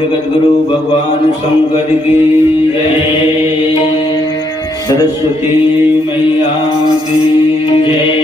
जगत गुरु भगवान शंकर की जय। सरस्वती मैया की जय।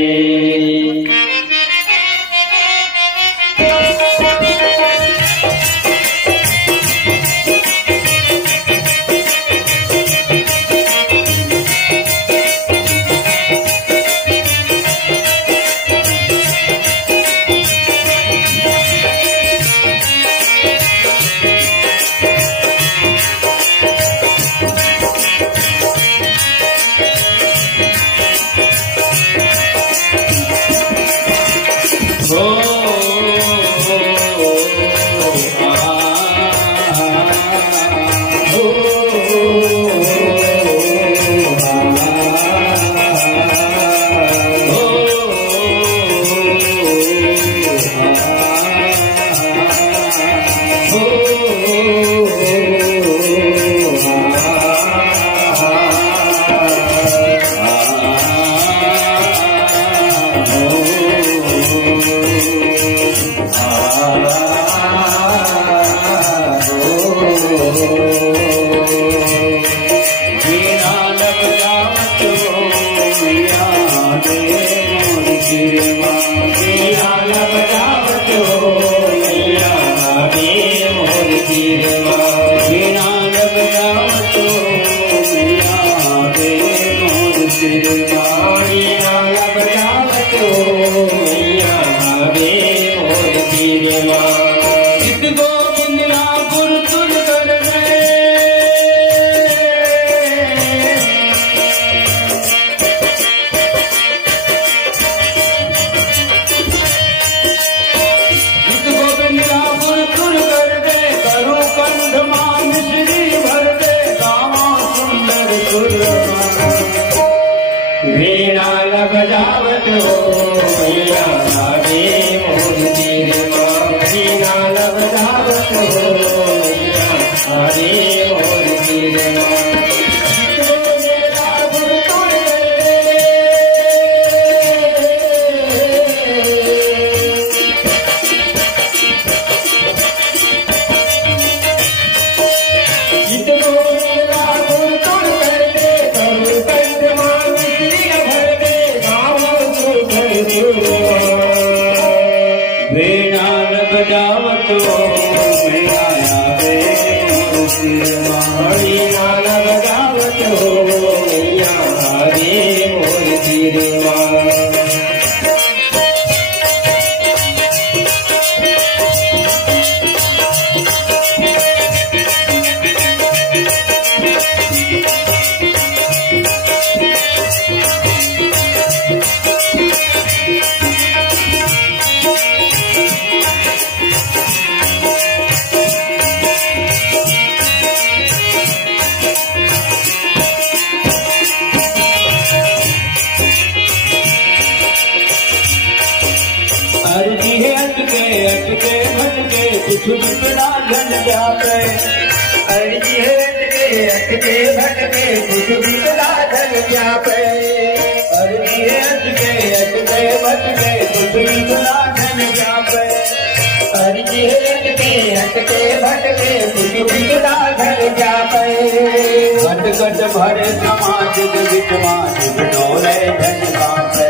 घट भरे समाज विद्वान डोले धन कापे।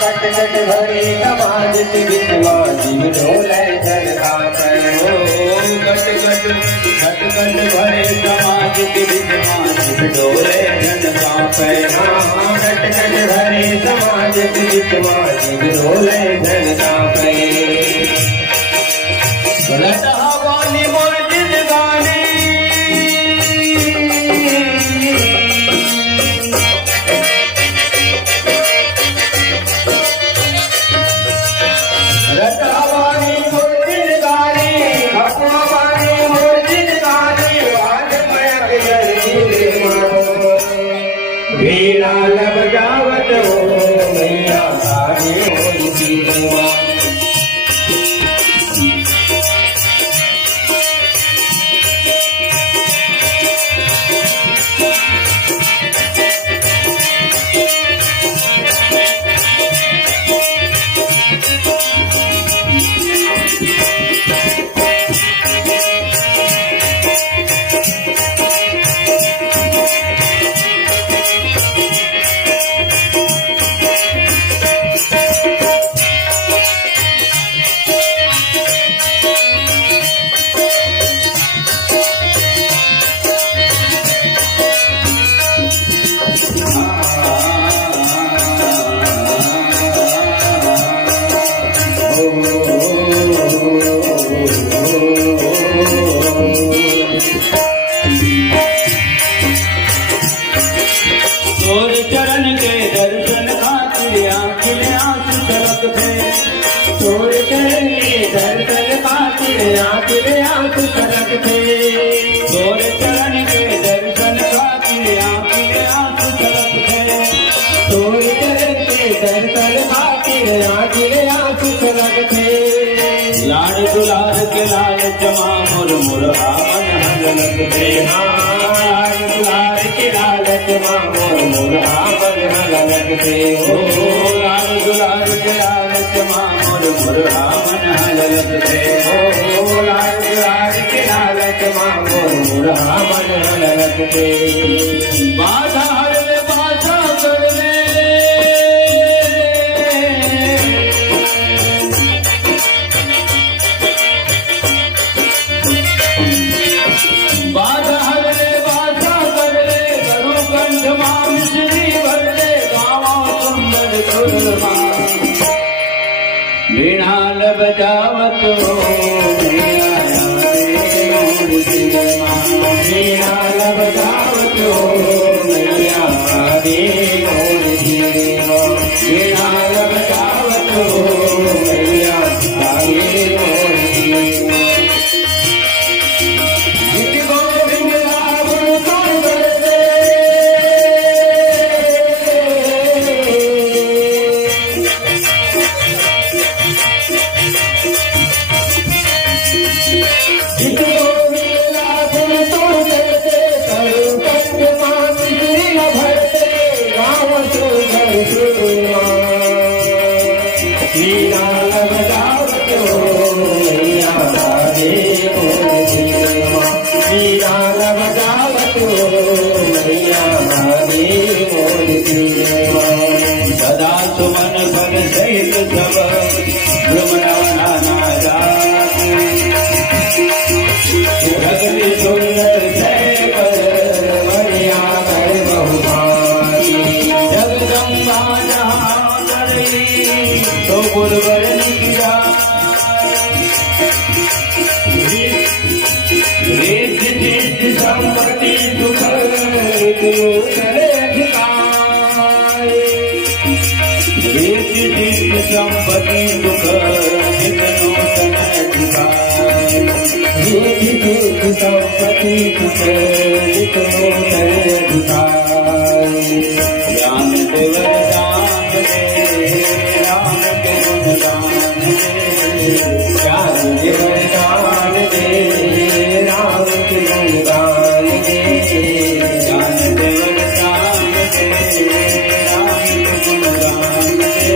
घट घट भरे समाज विद्वान डोले धन कापे। घट घट भरे समाज विद्वान डोले धन कापे। घट घट भरे समाज विद्वान डोले धन कापे। वाली मोर जिंदगानी बजावत हो मैया तोर चरण के दर्शन खातिर आंखिले आंसू छलकते, तोर चरण के दर्शन खातिर आंखिले आंसू छलकते, तोर चरण के दर्शन खातिर आंखिले आंसू छलकते, तोर चरण के दर्शन खातिर आंखिले आंसू छलकते। लाड़ दुलार के लाल चमा मुर मुरहा मन हलकते, लाड़ दुलार के लाल चमा मुर मुरहा मन हलकते, लाड़ दुलार के लाल चमा मुर मुरहा मन हलकते, लाड़ दुलार के लाल चमा मुर मुरहा मन हलकते। बाधा हर ले बाधा कर ले, बाधा हर ले बाधा कर ले, करो कंठ माम श्री भर ले, गावा सुंदर सुरमा वीणाल बजावत हो वीणाल बजावत हो मैया दे मोर जीवा, वीणाल बजावत हो मैया दे मोर जीवा। गीत गोविंद रावण कर दे, गीत गोविंद रावण कर दे, करो कंठ मान श्री भरते, गाँव सुंदर सुरमा वीणाल बजावत हो मैया दे मोर जीवा, वीणाल बजावत हो मैया दे मोर जीवा। सदा सुमन फल सहित सब भ्रमणवना जगति सुंदर जय कर मरिया कर बहुभागी, जगदम्बा जहाँ करली तो गुरुवर निकिया, रिद्ध सिद्ध संपत्ति सुख करे अधिकार, रिद्ध सिद्ध संपत्ति दुख निकलो सनधिकार, रिद्ध सिद्ध संपत्ति सुख निकलो अधिकार। ज्ञान देव दान दे, राम के गुण गान दे, ज्ञान दे वरदान दे, राम के गुणगान दे, ज्ञान दे वरदान दे, राम के गुण गान दे,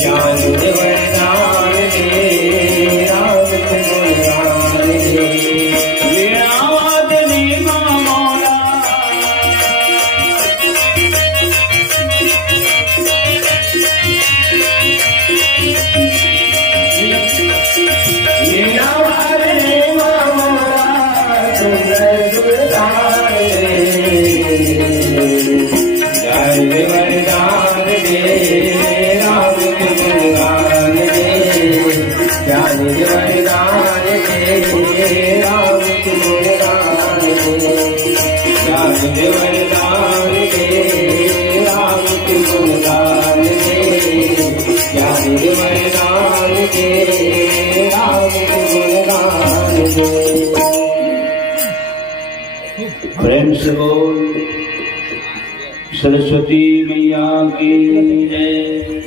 ज्ञान दे वरदान दे, राम के गुणगान दे। वीणावादनी मामोला, वीणा वाले मामोला सुंदर सुरदार दे, जय दे वरदान दे, राम के गुणगान दे, ज्ञान दे वरदान दे, राम के गुणगान दे, ज्ञान दे वरदान दे, राम के गुणगान दे, ज्ञान दे वरदान दे, राम के गुणगान दे। प्रेम से बोल सरस्वती मैया की जय।